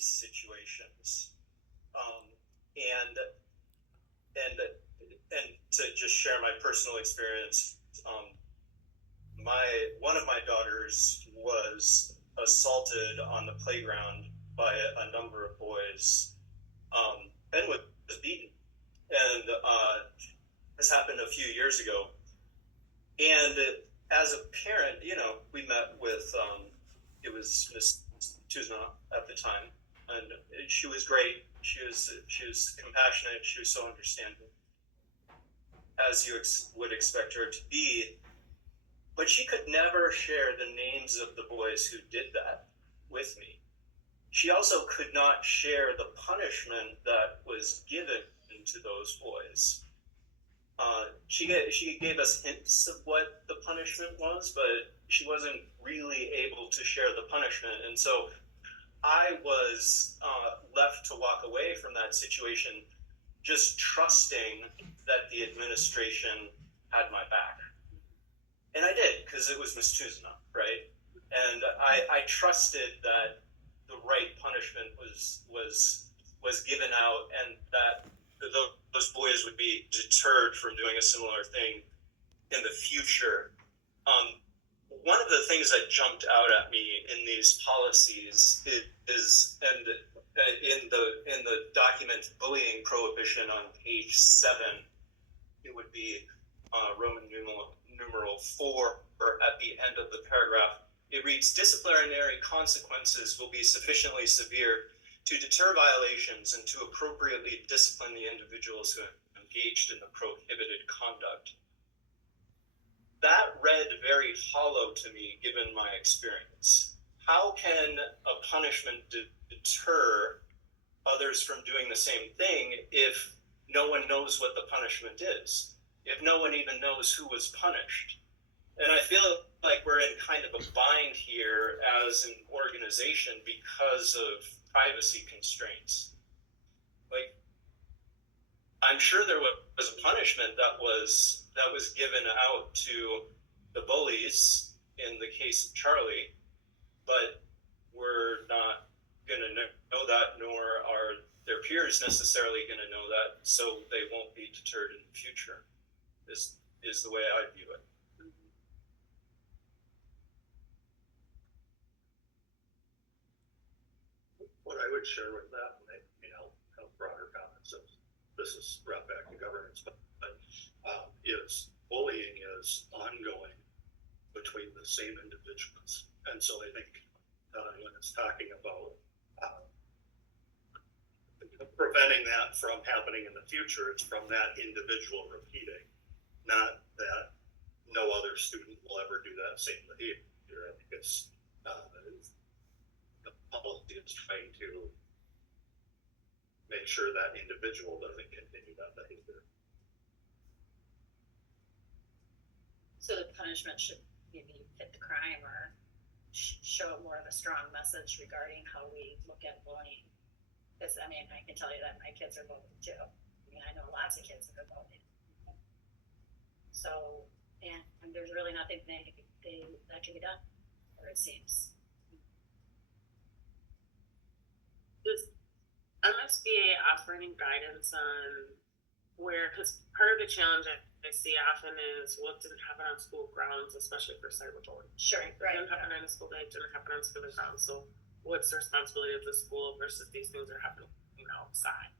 these situations. And to just share my personal experience, one of my daughters was assaulted on the playground by a number of boys, and was beaten. And this happened a few years ago. And as a parent, we met with, it was Miss Tuzna at the time, and she was great. She was compassionate. She was so understanding, as you would expect her to be. But she could never share the names of the boys who did that with me. She also could not share the punishment that was given to those boys. She gave us hints of what the punishment was, but she wasn't really able to share the punishment. And so I was left to walk away from that situation, just trusting that the administration had my back. And I did, because it was Miss Tuzna, right? And I trusted that the right punishment was given out, and that those boys would be deterred from doing a similar thing in the future. One of the things that jumped out at me in these policies is and in the document bullying prohibition on page 7, it would be Roman numeral 4, or at the end of the paragraph. It reads, disciplinary consequences will be sufficiently severe to deter violations and to appropriately discipline the individuals who have engaged in the prohibited conduct. That read very hollow to me, given my experience. How can a punishment deter others from doing the same thing if no one knows what the punishment is? If no one even knows who was punished? And I feel like we're in kind of a bind here as an organization because of privacy constraints. Like, I'm sure there was a punishment that was given out to the bullies in the case of Charlie, but we're not going to know that, nor are their peers necessarily going to know that, so they won't be deterred in the future, is the way I view it. What I would share with that, and have broader comments of this is brought back to governance, but is bullying is ongoing between the same individuals. And so I think when it's talking about preventing that from happening in the future, it's from that individual repeating, not that no other student will ever do that same behavior. I think it's the policy is trying to make sure that individual doesn't continue that behavior. So the punishment should maybe fit the crime, or show more of a strong message regarding how we look at bullying. Because I can tell you that my kids are bullied too. I know lots of kids that are bullied. So, and there's really nothing that can be done, or it seems. Does MSBA offer any guidance on where, because part of the challenge I see often is what didn't happen on school grounds, especially for cyberbullying. Sure, right. Didn't happen on school day, didn't happen on school grounds. So what's the responsibility of the school versus these things are happening outside?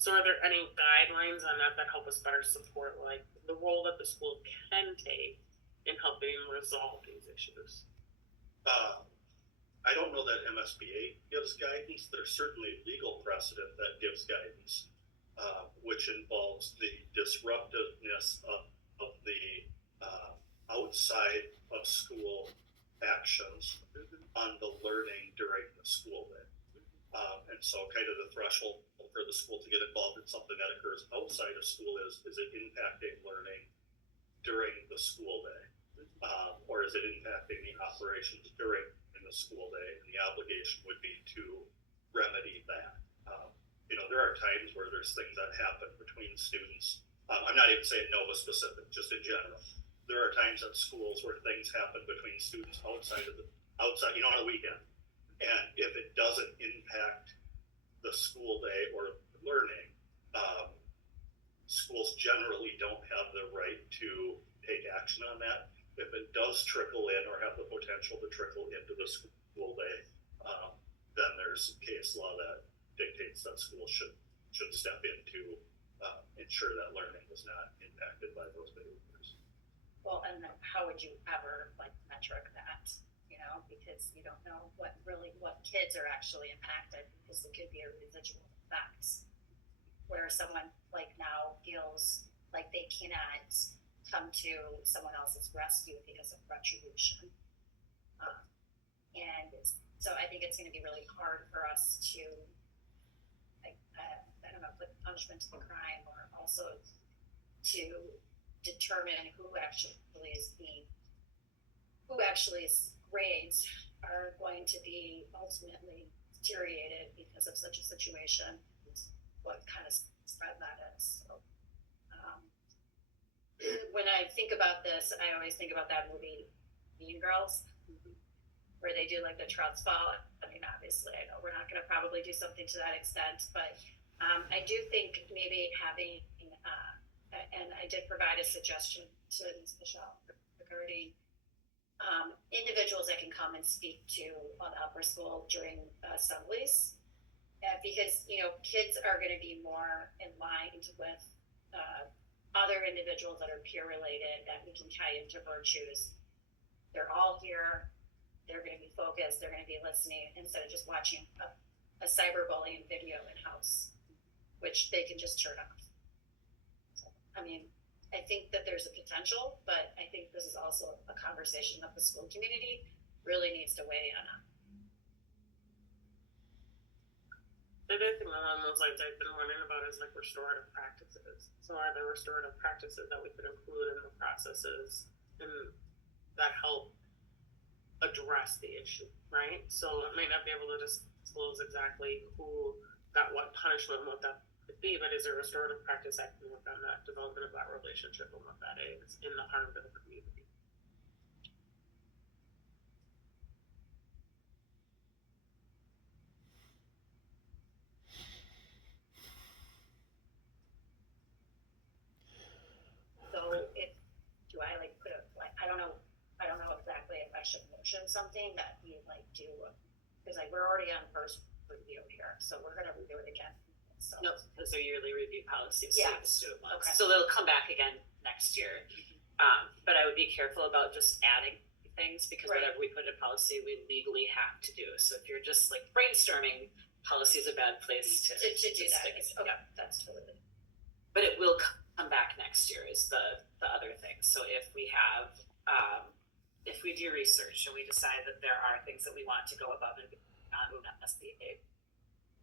So are there any guidelines on that help us better support like the role that the school can take in helping resolve these issues? I don't know that MSBA gives guidance. There's certainly legal precedent that gives guidance, which involves the disruptiveness of the outside of school actions on the learning during the school day. And so kind of the threshold for the school to get involved in something that occurs outside of school is it impacting learning during the school day? Or is it impacting the operations during the school day? And the obligation would be to remedy that. There are times where there's things that happen between students. I'm not even saying Nova specific, just in general. There are times at schools where things happen between students outside on a weekend. And if it doesn't impact the school day or learning, schools generally don't have the right to take action on that. If it does trickle in or have the potential to trickle into the school day, then there's case law that dictates that schools should step in to ensure that learning is not impacted by those behaviors. Well, and then how would you ever like metric that? You know, because you don't know what kids are actually impacted, because it could be a residual effect where someone like now feels like they cannot come to someone else's rescue because of retribution. And so I think it's going to be really hard for us to, like, I don't know, put punishment to the crime, or also to determine who actually grades are going to be ultimately deteriorated because of such a situation. What kind of spread that is. So, when I think about this, I always think about that movie, Mean Girls, where they do like the trust fall. I mean, obviously, I know we're not going to probably do something to that extent, but I do think maybe having, and I did provide a suggestion to Ms. Michelle regarding individuals that can come and speak to on upper school during assemblies, because kids are going to be more in line with other individuals that are peer related that we can tie into virtues. They're all here. They're going to be focused. They're going to be listening instead of just watching a cyberbullying video in house, which they can just turn off. So, I mean, I think that there's a potential, but I think this is also a conversation that the school community really needs to weigh in on. The other thing along those lines I've been wondering about is like restorative practices. So are there restorative practices that we could include in the processes that help address the issue, right? So it may not be able to disclose exactly who got what punishment, what that could be, but is there a restorative practice that can work on that development of that relationship and what that is in the harm to the community? So I don't know exactly if I should motion something that we do, because we're already on first review here, so we're going to review it again. So. Nope, those are yearly review policies. Yeah. So do it once. Okay. So they'll come back again next year. But I would be careful about just adding things, because Right. whatever we put in policy, we legally have to do. So if you're just like brainstorming, policy is a bad place to do that. stick it. Okay, Yeah. that's totally. But it will come back next year is the other thing. So if we have, if we do research and we decide that there are things that we want to go above and beyond what SBA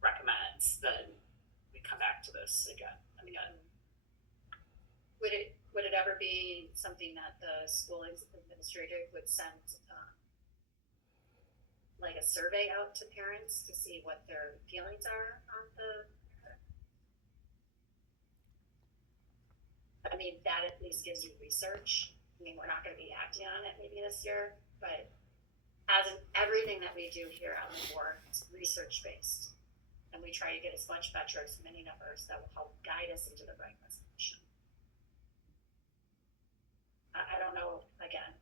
recommends, then we come back to this again and again. Would it ever be something that the school administrator would send like a survey out to parents to see what their feelings are on the? I mean, that at least gives you research. I mean, we're not going to be acting on it maybe this year, but as in everything that we do here on the board, it's research based, and we try to get as much metrics, many numbers that will help guide us into the right resolution. I don't know, again.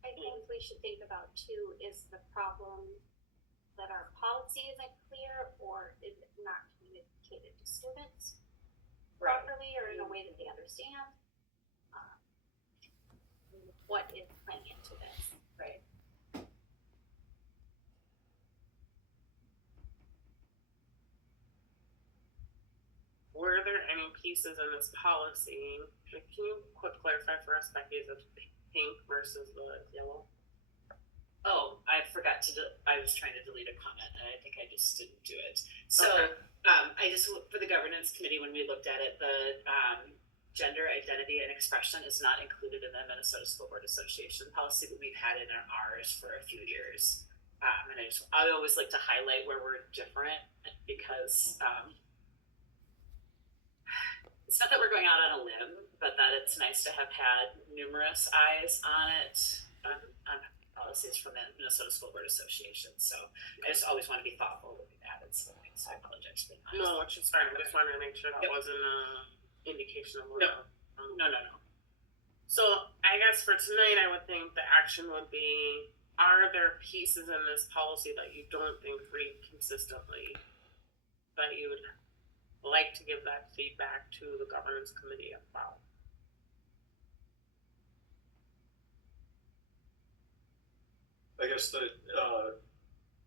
I think we should think about too, is the problem that our policy isn't clear, or is it not communicated to students properly or in a way that they understand? What is playing into this? Right. Were there any pieces in this policy? Can you clarify for us, Becky, is it pink versus the yellow? Oh, I forgot I was trying to delete a comment and I think I just didn't do it. So, Okay. I just, for the governance committee, when we looked at it, the gender identity and expression is not included in the Minnesota School Board Association policy, but we've had it in ours for a few years. And I always like to highlight where we're different, because it's not that we're going out on a limb, but that it's nice to have had numerous eyes on it, on policies from the Minnesota School Board Association. So I just always want to be thoughtful when we've added something. So I apologize for that. No, which is fine. I just wanted to make sure that Yep. wasn't an indication of No. So I guess for tonight, I would think the action would be: are there pieces in this policy that you don't think read consistently that you would like to give that feedback to the governance committee about? I guess that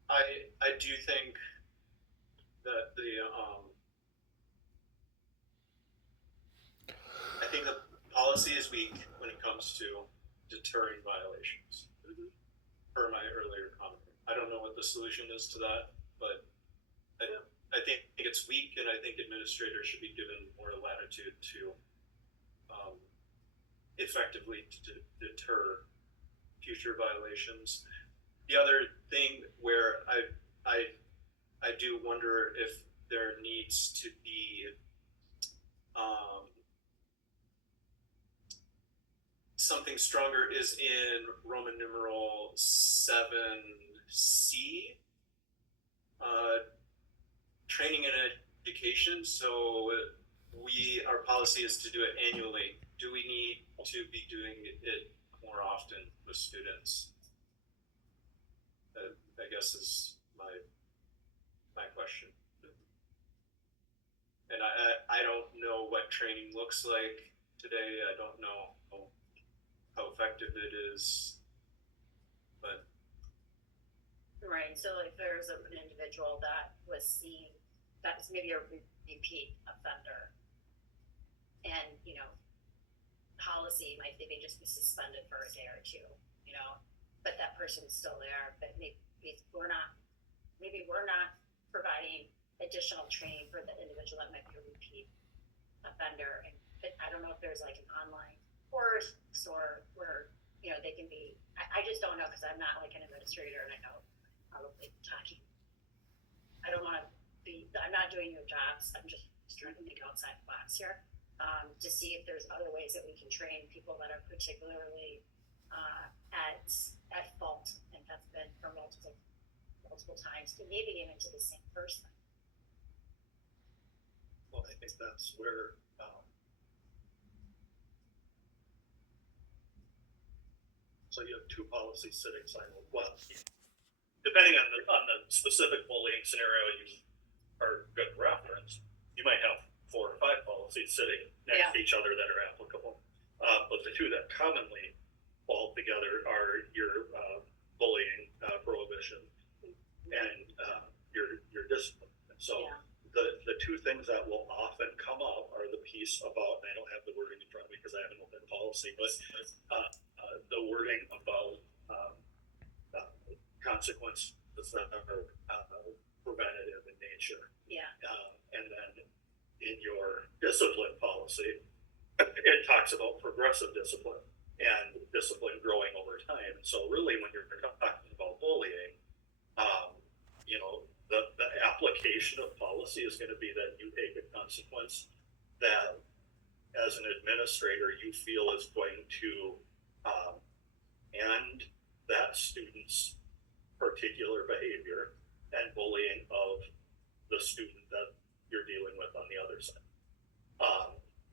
I do think that I think the policy is weak when it comes to deterring violations. Per my earlier comment, I don't know what the solution is to that, but I think it's weak, and I think administrators should be given more latitude to effectively deter future violations. The other thing where I do wonder if there needs to be something stronger is in Roman numeral 7C, training and education. So our policy is to do it annually. Do we need to be doing it more often with students? I guess is my question. And I don't know what training looks like today. I don't know how effective it is, but Right, so if there's an individual that was seen, that's maybe a repeat offender, and, policy might they just be suspended for a day or two, but that person's still there, but maybe we're not providing additional training for the individual that might be a repeat offender. And but I don't know if there's like an online course or where, they can be, I just don't know, because I'm not like an administrator, and I know probably talking. I'm not doing your jobs. I'm just trying to think outside the box here, to see if there's other ways that we can train people that are particularly at fault and have been for multiple times, and maybe even to the same person. Well, I think that's where so you have two policies sitting simultaneously. Well, depending on the specific bullying scenario you are good reference, you might have 4 or 5 policies sitting next to each other that are applicable. But the two that commonly fall together are your bullying prohibition and your discipline. So the two things that will often come up are the piece about, and I don't have the wording in front of me because I haven't looked at policy, but the wording about consequences that are preventative in nature. And then in your discipline policy, it talks about progressive discipline and discipline growing over time. So really, when you're talking about bullying, the application of policy is going to be that you take a consequence that, as an administrator, you feel is going to end that student's particular behavior and bullying of the student that you're dealing with on the other side.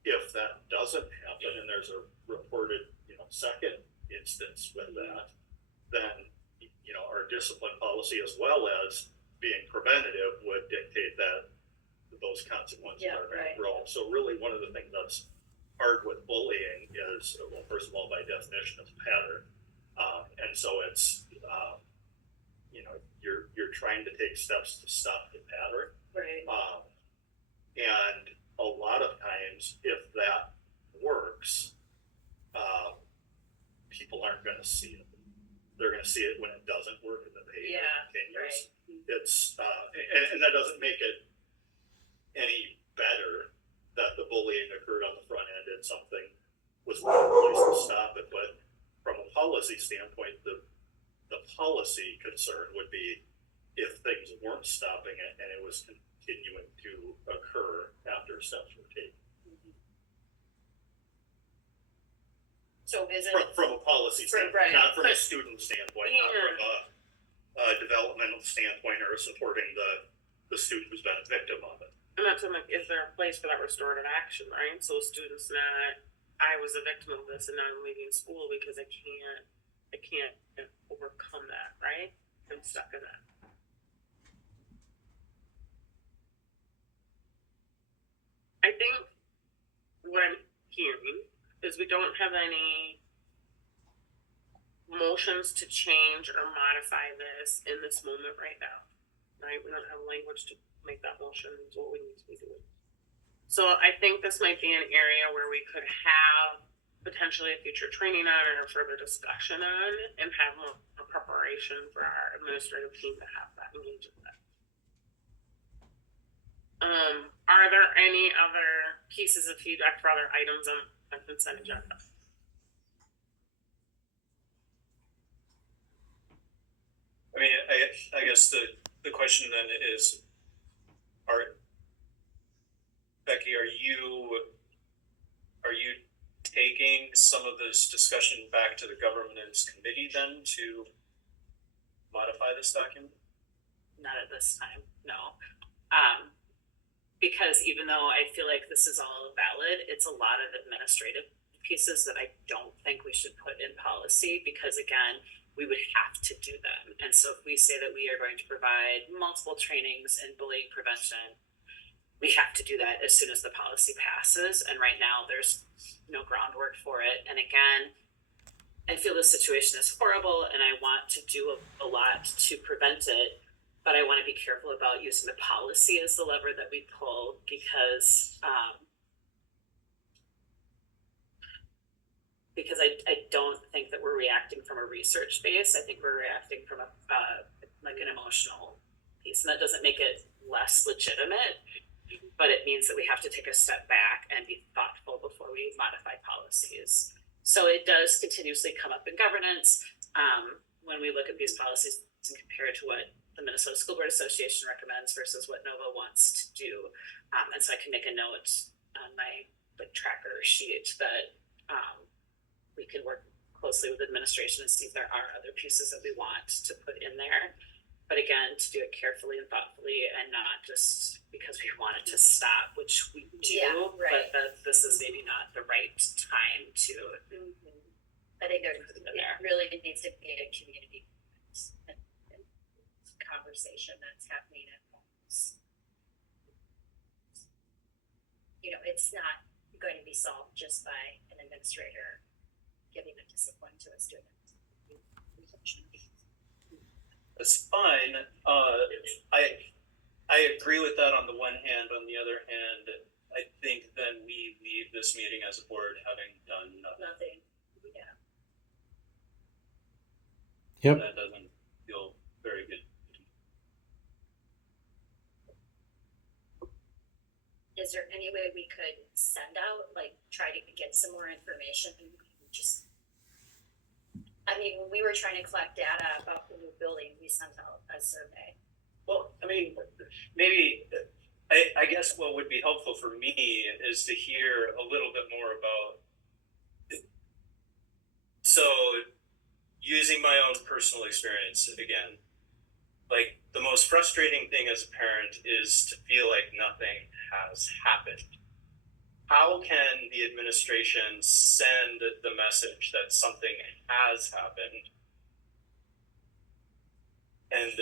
If that doesn't happen and there's a reported, second instance with that, then, our discipline policy, as well as being preventative, would dictate that those consequences are going to grow. So really, one of the things that's hard with bullying is, well, first of all, by definition, it's a pattern. And so it's, you're trying to take steps to stop the pattern. Right. And a lot of times, if that works, people aren't going to see it. They're going to see it when it doesn't work and the behavior continues. Right. It's and that doesn't make it any better that the bullying occurred on the front end and something was put in place to stop it. But from a policy standpoint, the policy concern would be if things weren't stopping it and it was continuing to occur after steps were taken. So is it, from a policy standpoint, Right. not from a student standpoint, not Yeah. from a developmental standpoint or supporting the student who's been a victim of it. And that's when, like, is there a place for that restorative action, right? So students not, I was a victim of this and now I'm leaving school because I can't overcome that, right? I'm stuck in that. I think what I'm hearing is we don't have any motions to change or modify this in this moment right now, right? We don't have language to make that motion is what we need to be doing. So I think this might be an area where we could have potentially a future training on or further discussion on and have more preparation for our administrative team to have that engage in that. Are there any other pieces of feedback for other items on the consent agenda? I mean, I guess the question then is, Becky, are you taking some of this discussion back to the governance committee then to modify this document? Not at this time, no. Because even though I feel like this is all valid, it's a lot of administrative pieces that I don't think we should put in policy because, again, we would have to do them. And so if we say that we are going to provide multiple trainings in bullying prevention, we have to do that as soon as the policy passes. And right now there's no groundwork for it. And again, I feel the situation is horrible and I want to do a lot to prevent it. But I want to be careful about using the policy as the lever that we pull because I don't think that we're reacting from a research base. I think we're reacting from like an emotional piece, and that doesn't make it less legitimate, but it means that we have to take a step back and be thoughtful before we modify policies. So it does continuously come up in governance when we look at these policies and compare it to what the Minnesota School Board Association recommends versus what NOVA wants to do. And so I can make a note on my tracker sheet that we can work closely with administration and see if there are other pieces that we want to put in there. But again, to do it carefully and thoughtfully and not just because we want it to stop, which we do, Yeah, right. but that this is maybe not the right time to I think there put it in there. really needs to be a community conversation that's happening at homes. You know, it's not going to be solved just by an administrator giving a discipline to a student. That's fine. I agree with that on the one hand. On the other hand, I think then we leave this meeting as a board having done nothing. Nothing. Yeah. Yep. That doesn't feel very good. Is there any way we could send out, like, try to get some more information? Just, I mean, when we were trying to collect data about the new building, we sent out a survey. Well, I mean, maybe I guess what would be helpful for me is to hear a little bit more about. So, using my own personal experience again, like the most frustrating thing as a parent is to feel like nothing has happened. How can the administration send the message that something has happened and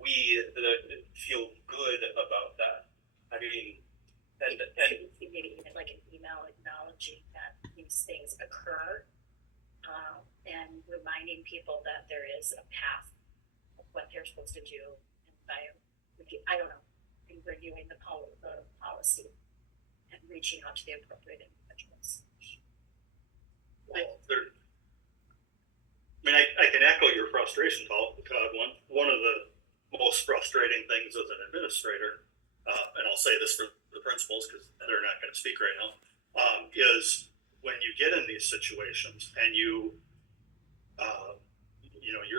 we feel good about that? I mean, and Maybe even like an email acknowledging that these things occur, and reminding people that there is a path of what they're supposed to do, and I don't know, and reviewing the policy and reaching out to the appropriate individuals. Well, I can echo your frustration, Todd. One of the most frustrating things as an administrator, and I'll say this for the principals because they're not going to speak right now, is when you get in these situations and you're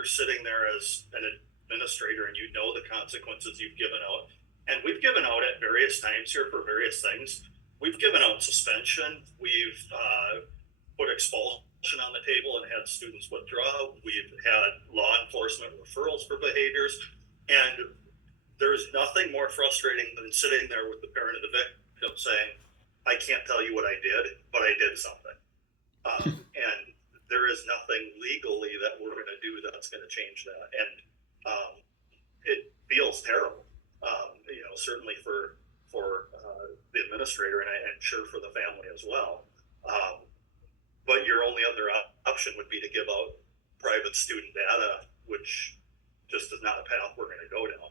sitting there as an administrator and you know the consequences you've given out, and we've given out at various times here for various things we've given out suspension. We've put expulsion on the table and had students withdraw. We've had law enforcement referrals for behaviors, and there's nothing more frustrating than sitting there with the parent of the victim saying, "I can't tell you what I did, but I did something," and there is nothing legally that we're going to do that's going to change that, and it feels terrible. Certainly for the administrator, and I'm sure for the family as well. But your only other option would be to give out private student data, which just is not a path we're going to go down.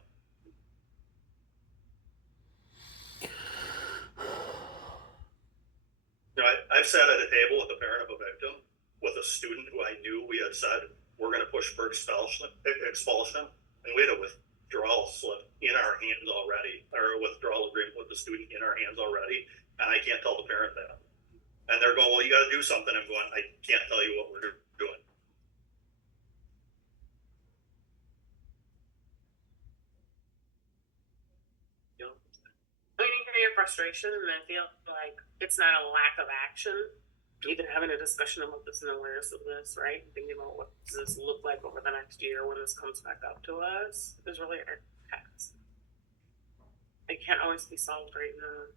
I've sat at a table with a parent of a victim, with a student who I knew we had said we're going to push for expulsion, and we had a withdrawal slip in our hands already, or a withdrawal agreement with the student in our hands already, and I can't tell the parent that. And they're going, "Well, you got to do something." I'm going, "I can't tell you what we're doing." I mean, you hear your frustration, and I feel like it's not a lack of action. Even having a discussion about this and awareness of this, right? Thinking about what does this look like over the next year when this comes back up to us is really our task. It can't always be solved right in a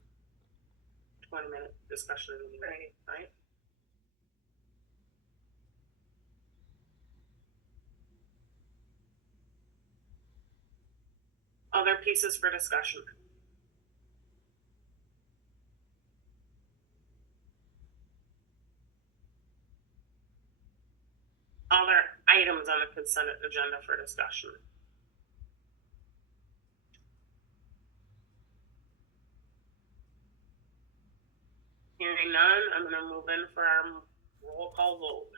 20-minute discussion, right? Other pieces for discussion. Other items on the consent agenda for discussion. Hearing none, I'm going to move in for our roll call vote.